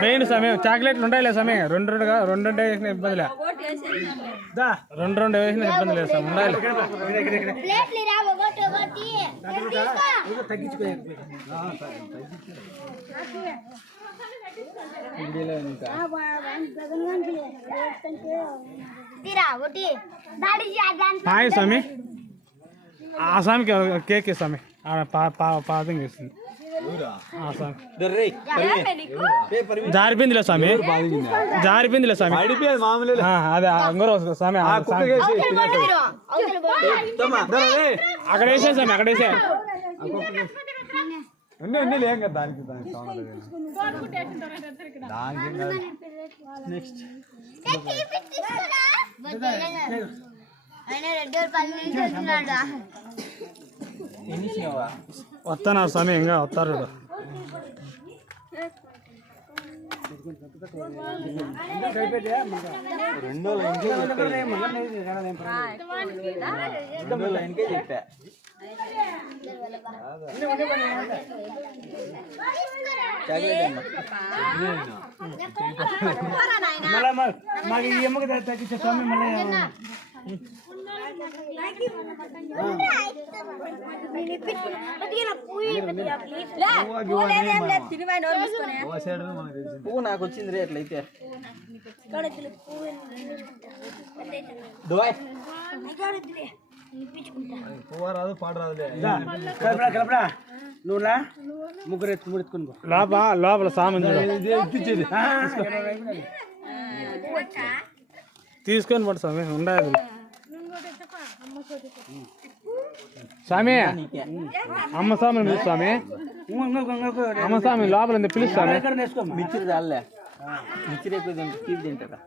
వేయండి సమయం చాక్లెట్లు ఉంటాయిలే సమయం రెండు వేసిన ఇబ్బంది లేదు రెండు వేసిన ఇబ్బంది లేదు సార్ ఉండాలి హాయ్ స్వామి ఆ స్వామికి కేక్ స్వామి పాదంగా ఇస్తుంది జారిపోయిందిలే స్వామి జారిపోయిందిలే స్వామి అదే అంగూర స్వామి అక్కడ వేసే స్వామి అక్కడ వేసే లేం కదా దానికి నెక్స్ట్ వస్తున్నారు స్వామి ఇంకా వస్తారు రెండో లైన్కే చెప్పా మాకు ఈ ఎమ్మకి తగ్గించే స్వామి మళ్ళీ పువ్వు నాకు వచ్చింది రే అట్లయితే పువ్వు రాదు పాట రాదులే కలపడా నువ్వు ముగ్గురు ఎత్తుకుని లోపల సామాన్ తీసుకొని పడు స్వామి ఉండదు స్వామి అమ్మ స్వామి పిలుసు స్వామి అమ్మ స్వామి లోపల పిలుసు స్వామి మిక్చర్ చాలే మిక్చర్ ఎక్కువ తీపి తింటారా